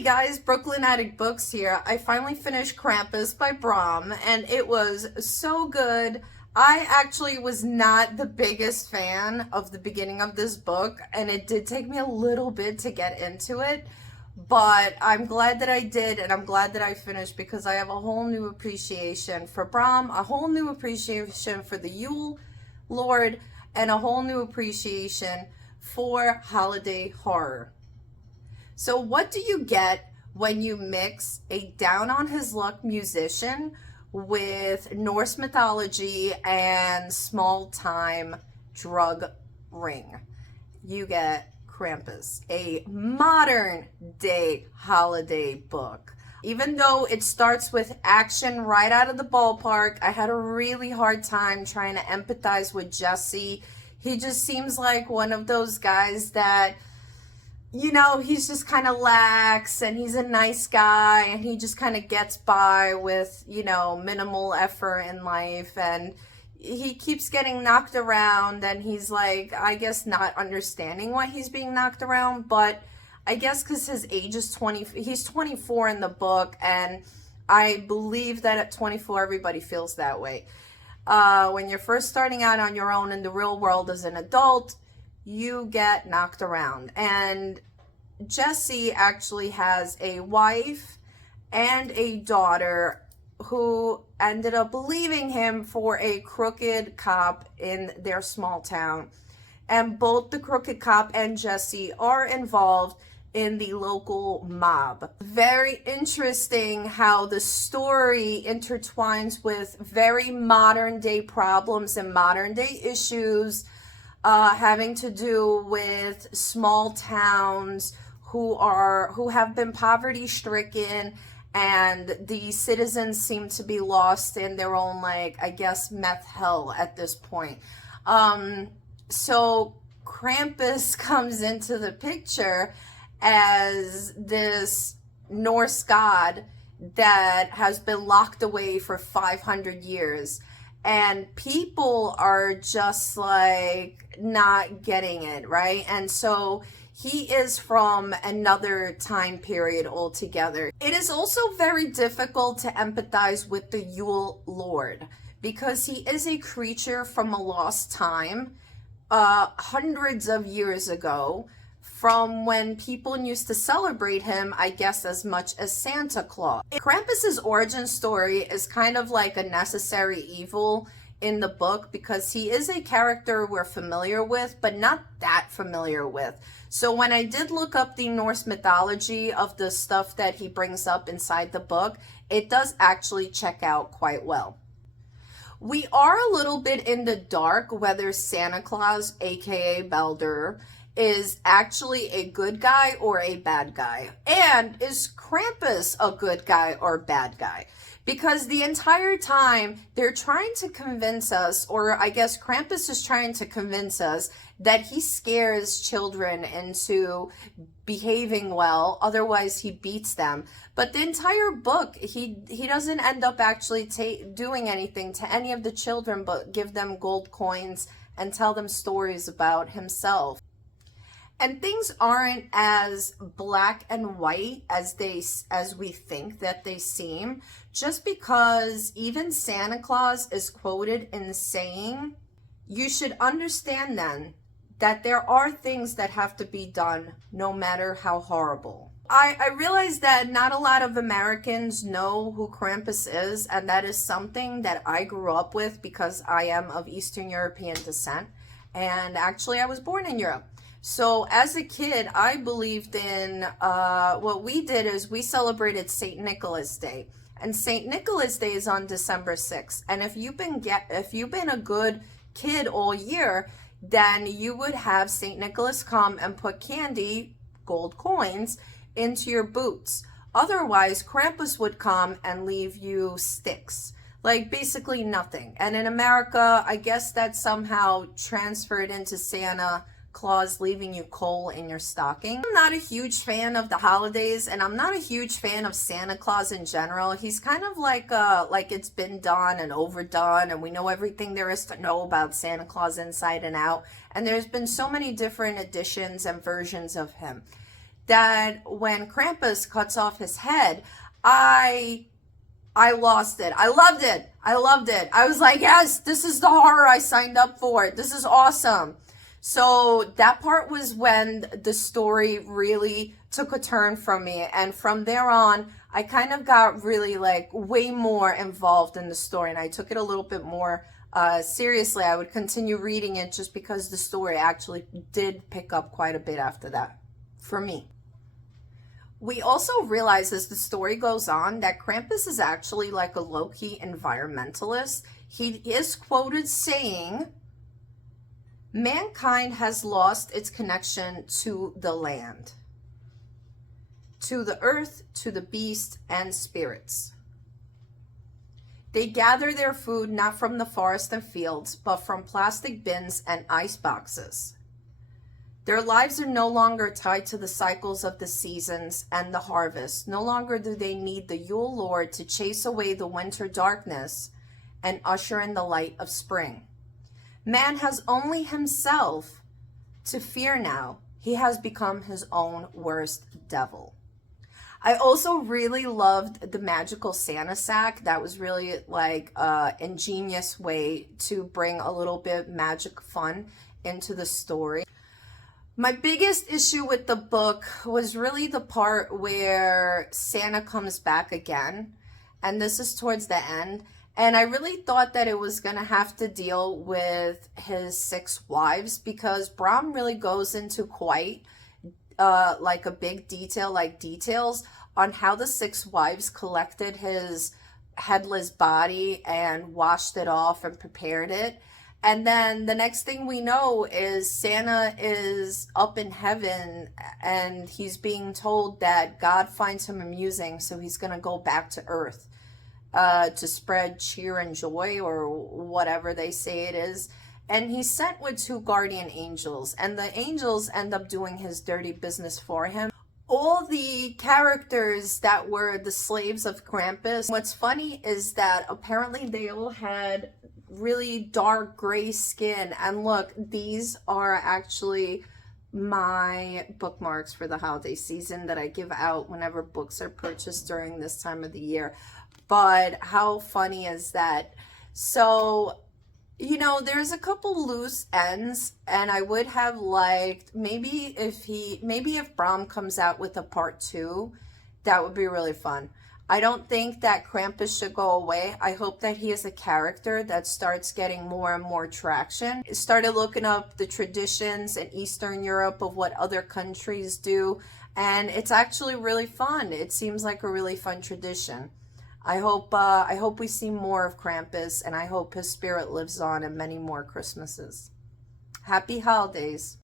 Hey guys, Brooklyn Attic Books here. I finally finished Krampus by Brom and it was so good. I actually was not the biggest fan of the beginning of this book and it did take me a little bit to get into it, but I'm glad that I did and I'm glad that I finished because I have a whole new appreciation for Brom, a whole new appreciation for the Yule Lord, and a whole new appreciation for holiday horror. So what do you get when you mix a down-on-his-luck musician with Norse mythology and small-time drug ring? You get Krampus, a modern-day holiday book. Even though it starts with action right out of the ballpark, I had a really hard time trying to empathize with Jesse. He just seems like one of those guys that, you know, he's just kind of lax and he's a nice guy and he just kind of gets by with, you know, minimal effort in life, and he keeps getting knocked around and he's like, I guess, not understanding why he's being knocked around, but I guess because his age is 20, he's 24 in the book, and I believe that at 24 everybody feels that way. When you're first starting out on your own in the real world as an adult, you get knocked around. And Jesse actually has a wife and a daughter who ended up leaving him for a crooked cop in their small town. And both the crooked cop and Jesse are involved in the local mob. Very interesting how the story intertwines with very modern day problems and modern day issues having to do with small towns who have been poverty stricken, and the citizens seem to be lost in their own, like, I guess, meth hell at this point. So Krampus comes into the picture as this Norse god that has been locked away for 500 years. And people are just like not getting it, right? And so he is from another time period altogether. It is also very difficult to empathize with the Yule Lord because he is a creature from a lost time, hundreds of years ago, from when people used to celebrate him, I guess, as much as Santa Claus. Krampus's origin story is kind of like a necessary evil in the book because he is a character we're familiar with, but not that familiar with. So when I did look up the Norse mythology of the stuff that he brings up inside the book, it does actually check out quite well. We are a little bit in the dark whether Santa Claus, aka Baldur, is actually a good guy or a bad guy. And is Krampus a good guy or bad guy? Because the entire time they're trying to convince us, or I guess Krampus is trying to convince us, that he scares children into behaving well, otherwise he beats them. But the entire book, he doesn't end up actually doing anything to any of the children but give them gold coins and tell them stories about himself. And things aren't as black and white as we think that they seem, just because even Santa Claus is quoted in saying, you should understand then that there are things that have to be done no matter how horrible. I realize that not a lot of Americans know who Krampus is, and that is something that I grew up with because I am of Eastern European descent, and actually I was born in Europe. So as a kid, I believed in, what we did is we celebrated St. Nicholas Day. And St. Nicholas Day is on December 6th. And if you've been a good kid all year, then you would have St. Nicholas come and put candy, gold coins, into your boots. Otherwise, Krampus would come and leave you sticks. Like basically nothing. And in America, I guess that somehow transferred into Santa Claus leaving you coal in your stocking. I'm not a huge fan of the holidays, and I'm not a huge fan of Santa Claus in general. He's kind of like it's been done and overdone, and we know everything there is to know about Santa Claus inside and out. And there's been so many different editions and versions of him. that when Krampus cuts off his head, I lost it. I loved it. I loved it. I was like, yes, this is the horror I signed up for. This is awesome. So that part was when the story really took a turn from me. And from there on, I kind of got really like way more involved in the story. And I took it a little bit more seriously. I would continue reading it just because the story actually did pick up quite a bit after that for me. We also realize as the story goes on that Krampus is actually like a low-key environmentalist. He is quoted saying, "Mankind has lost its connection to the land, to the earth, to the beast, and spirits. They gather their food not from the forest and fields, but from plastic bins and ice boxes. Their lives are no longer tied to the cycles of the seasons and the harvest. No longer do they need the Yule Lord to chase away the winter darkness and usher in the light of spring. Man has only himself to fear now. He has become his own worst devil." I also really loved the magical Santa sack. That was really like an ingenious way to bring a little bit magic fun into the story. My biggest issue with the book was really the part where Santa comes back again, and this is towards the end, and I really thought that it was going to have to deal with his 6 wives, because Brom really goes into quite like a big details on how the 6 wives collected his headless body and washed it off and prepared it. And then the next thing we know is Santa is up in heaven and he's being told that God finds him amusing, so he's going to go back to earth to spread cheer and joy, or whatever they say it is. And he's sent with 2 guardian angels, and the angels end up doing his dirty business for him. All the characters that were the slaves of Krampus, what's funny is that apparently they all had really dark gray skin, and look, these are actually my bookmarks for the holiday season that I give out whenever books are purchased during this time of the year. But how funny is that? So, you know, there's a couple loose ends, and I would have liked maybe if Brom comes out with a part 2, that would be really fun. I don't think that Krampus should go away. I hope that he is a character that starts getting more and more traction. I started looking up the traditions in Eastern Europe of what other countries do, and it's actually really fun. It seems like a really fun tradition. I hope we see more of Krampus, and I hope his spirit lives on in many more Christmases. Happy holidays.